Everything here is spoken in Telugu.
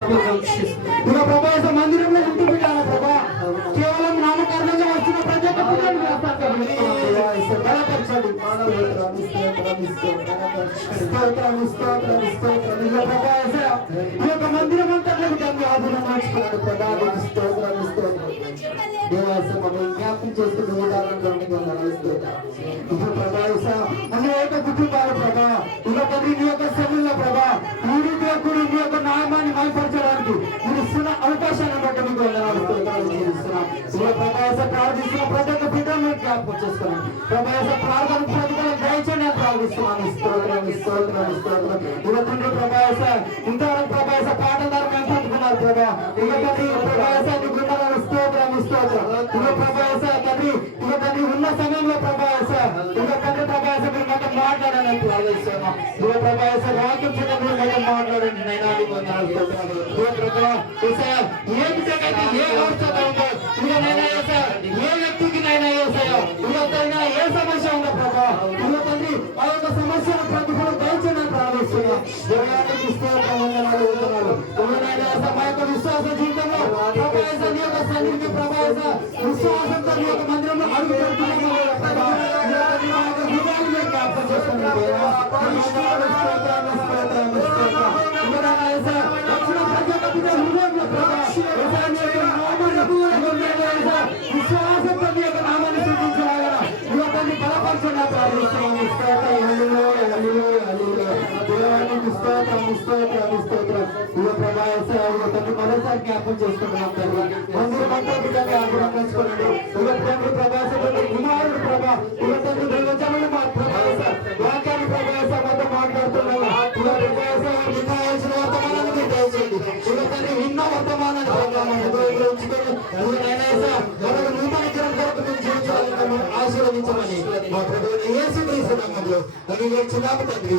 ప్రభావ మందిరంలో ఉంటూ పెట్టాను ప్రభా కేవలం నామకరణంగా వచ్చిన ప్రతి ఒక్క పిల్లలు బలపరచండి ఈ యొక్క మందిరం అంతా ఆధునం మార్చుకున్నాడు ప్రభా స్తోత్రం జ్ఞాపకం చేసుకుని అనేక కుటుంబాలు ప్రభా ఇక నీ యొక్క శ్రమల ప్రభా ఈ రీతిగా కూడా నీ యొక్క నామాన్ని మైపరచడానికి మీరు ఇస్తున్న అవకాశాన్ని బట్టి మీకు ప్రార్థిస్తున్న ప్రతి ఒక్క బిడ్డలను జ్ఞాపకం చేసుకున్నాను ప్రభావ ప్రార్థన ప్రతిఫలం దయచేయండి అని ప్రార్థిస్తున్నాను స్తోత్రం ఇక తండ్రి ప్రభావ ఇంతవరకు ప్రభావ పాటదారు మేము పట్టుకున్నారు ప్రభా ఇక ప్రభావ గుండాలను స్తోత్రం ఇక ప్రభావ తండ్రి ఇక తండ్రి ఉన్న సమయంలో ప్రభావ ఇక తండ్రి ప్రభావ మీరు మాతో మాట్లాడాలని ప్రార్థిస్తున్నాం ఇక ప్రభావ వాక్యం చిన్నప్పుడు మాతో మాట్లాడండి నైనా ఏ బిడ్డకైతే ఏ అవసరం ఉందో ఇక నైనా ఏ వ్యక్తికి నైనా ఇక ఏ సమస్య ఉందో ప్రభా ఇక తండ్రి ఆ యొక్క సమస్యను ప్రతిఫలం దయచేయని ప్రార్థిస్తున్నాం మా యొక్క విశ్వాస జీవితంలో ప్రభావ నీ యొక్క సన్నిధికి ప్రభావ విశ్వాసంతో నీ యొక్క మందిరంలో అడుగు పెడుతున్నాము విశ్వాసంతో నీ యొక్క నామాన్ని సూచించలాగా యువతని బలపరచండి ప్రార్థిస్తున్నాము మరోసారి జ్ఞాపకం చేసుకుంటున్నాం కుమారుడు ప్రభా యువతని దైవజనులు మా ప్రభావ వాక్యాన్ని ప్రభావ మాతో మాట్లాడుతున్నాము వినాల్సిన వర్తమానాన్ని మీరు దయచేయండి యువతని విన్న వర్తమానాన్ని నూతన కిరం కొరకు మేము జీవించాలని ఆశీర్వదించమని మా ప్రభువుని యేసు క్రీస్తు నామములో తండ్రి